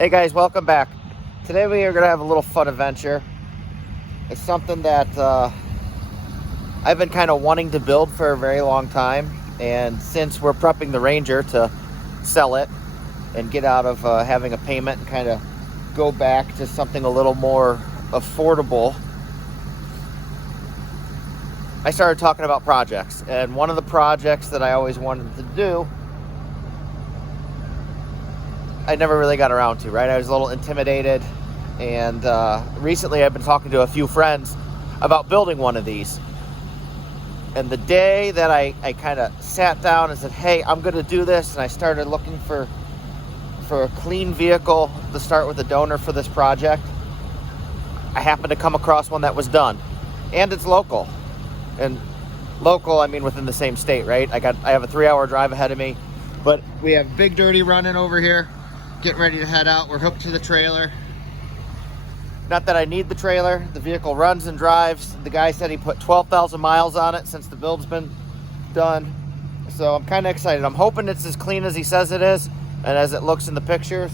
Hey guys, welcome back. Today we are going to have a little fun adventure. It's something that I've been kind of wanting to build for a very long time, and since we're prepping the Ranger to sell it and get out of having a payment and kind of go back to something a little more affordable, I started talking about projects. And one of the projects that I always wanted to do, I never really got around to, right? I was a little intimidated, and recently I've been talking to a few friends about building one of these. And the day that I kind of sat down and said, hey, I'm going to do this, and I started looking for a clean vehicle to start with a donor for this project, I happened to come across one that was done. And it's local. And local, I mean within the same state, right? I have a 3-hour drive ahead of me. But we have Big Dirty running over here, getting ready to head out. We're hooked to the trailer. Not that I need the trailer. The vehicle runs and drives. The guy said he put 12,000 miles on it since the build's been done. So I'm kind of excited. I'm hoping it's as clean as he says it is and as it looks in the pictures.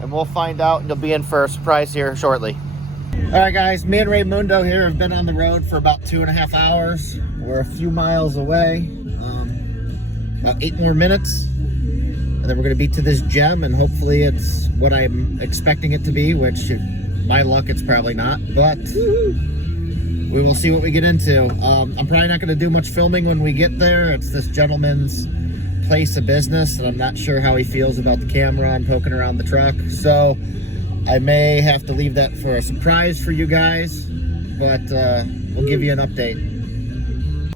And we'll find out, and you'll be in for a surprise here shortly. All right, guys, me and Raymundo here have been on the road for about 2.5 hours. We're a few miles away, about 8 more minutes. And then we're going to be to this gem, and hopefully it's what I'm expecting it to be, which, my luck, it's probably not. But we will see what we get into. I'm probably not going to do much filming when we get there. It's this gentleman's place of business, and I'm not sure how he feels about the camera and poking around the truck. So I may have to leave that for a surprise for you guys, but we'll give you an update.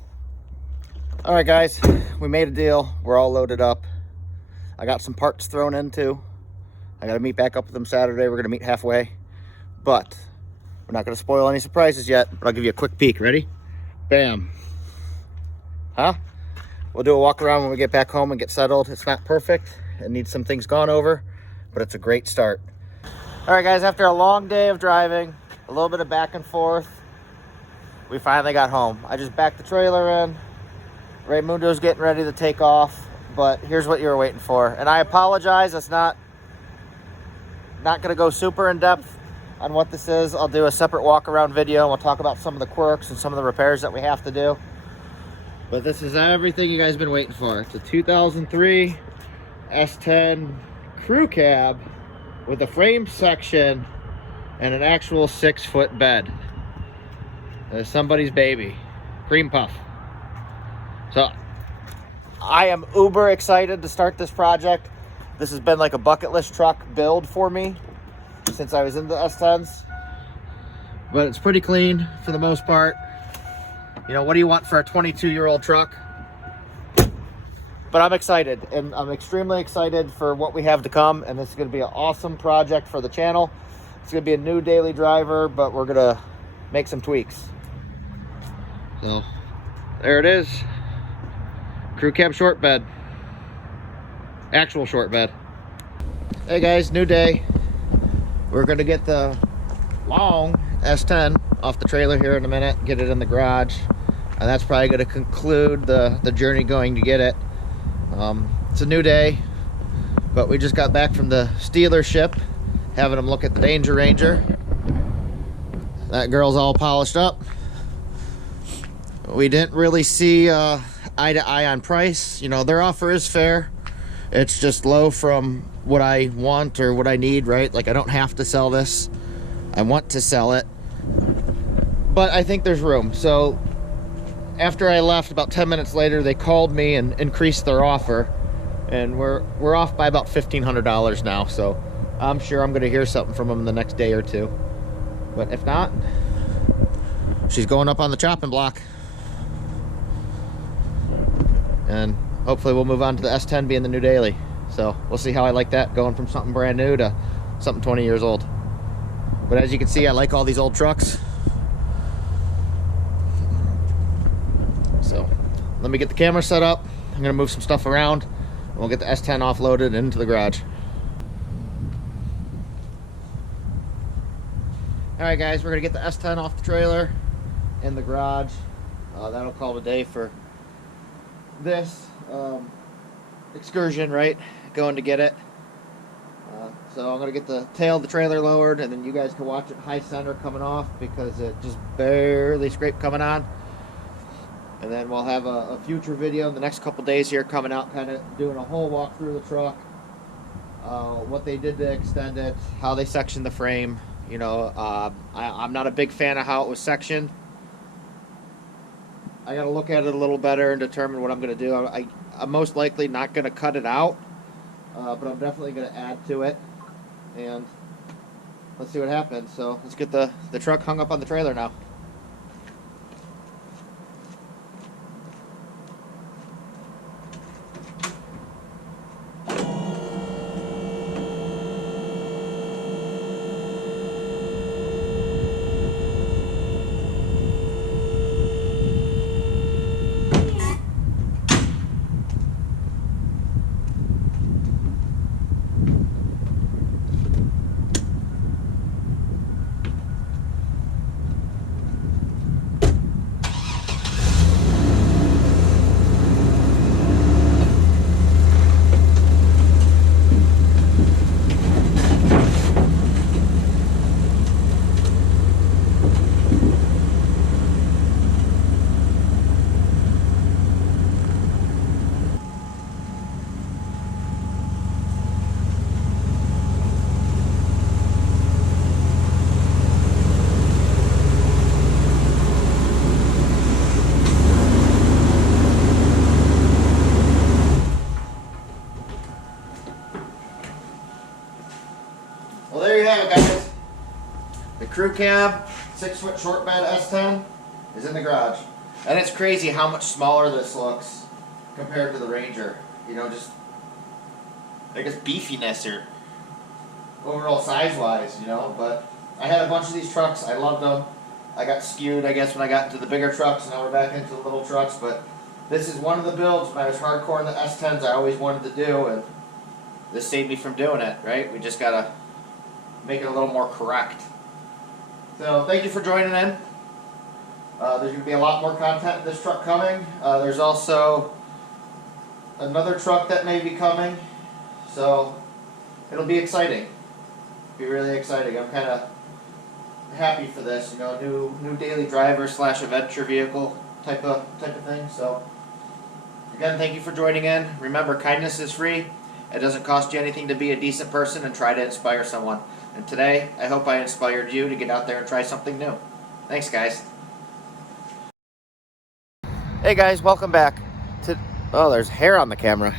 All right, guys, we made a deal. We're all loaded up. I got some parts thrown in too. I got to meet back up with them Saturday. We're going to meet halfway, but we're not going to spoil any surprises yet, but I'll give you a quick peek. Ready? Bam. Huh? We'll do a walk around when we get back home and get settled. It's not perfect. It needs some things gone over, but it's a great start. All right, guys, after a long day of driving, a little bit of back and forth, we finally got home. I just backed the trailer in. Raymundo's getting ready to take off. But here's what you were waiting for. And I apologize, it's not going to go super in depth on what this is. I'll do a separate walk around video and we'll talk about some of the quirks and some of the repairs that we have to do. But this is everything you guys have been waiting for. It's a 2003 S10 crew cab with a frame section and an actual 6-foot bed. There's somebody's baby. Cream puff. So I am uber excited to start this project. This has been like a bucket list truck build for me since I was in the S10s. But it's pretty clean for the most part. You know, what do you want for a 22-year-old truck? But I'm excited, and I'm extremely excited for what we have to come, and this is going to be an awesome project for the channel. It's going to be a new daily driver, but we're going to make some tweaks. So, there it is. Crew cab short bed. Actual short bed. Hey guys, new day. We're gonna get the long S10 off the trailer here in a minute, get it in the garage, and that's probably gonna conclude the journey going to get it. It's a new day, but we just got back from the dealership, having them look at the Danger Ranger. That girl's all polished up. We didn't really see eye to eye on price. You know, their offer is fair. It's just low from what I want or what I need, right? Like, I don't have to sell this. I want to sell it, but I think there's room. So after I left, about 10 minutes later, they called me and increased their offer, and we're off by about $1,500 now. So I'm sure I'm going to hear something from them the next day or two. But if not, she's going up on the chopping block. And hopefully we'll move on to the S10 being the new daily. So we'll see how I like that, going from something brand new to something 20 years old. But as you can see, I like all these old trucks. So let me get the camera set up. I'm gonna move some stuff around, and we'll get the S10 offloaded into the garage. All right, guys, we're gonna get the S10 off the trailer in the garage. That'll call it a day for this excursion, right? Going to get it. So I'm going to get the tail of the trailer lowered, and then you guys can watch it high center coming off because it just barely scraped coming on. And then we'll have a future video in the next couple days here coming out, kind of doing a whole walk through the truck, what they did to extend it, how they sectioned the frame. You know, I'm not a big fan of how it was sectioned. I got to look at it a little better and determine what I'm going to do. I'm most likely not going to cut it out, but I'm definitely going to add to it. And let's see what happens. So let's get the truck hung up on the trailer now. Well, there you have it, guys. The crew cab 6-foot short bed S10 is in the garage. And it's crazy how much smaller this looks compared to the Ranger. You know, just, I guess, beefiness or overall size-wise, you know. But I had a bunch of these trucks. I loved them. I got skewed, I guess, when I got into the bigger trucks. Now we're back into the little trucks. But this is one of the builds when I was hardcore in the S10s I always wanted to do. And this saved me from doing it, right? We just got to make it a little more correct. So thank you for joining in. There's going to be a lot more content in this truck coming. There's also another truck that may be coming. So it'll be exciting. Be really exciting. I'm kind of happy for this, you know, new daily driver / adventure vehicle type of thing. So again, thank you for joining in. Remember, kindness is free. It doesn't cost you anything to be a decent person and try to inspire someone. And today, I hope I inspired you to get out there and try something new. Thanks, guys. Hey guys, welcome back to... Oh, there's hair on the camera.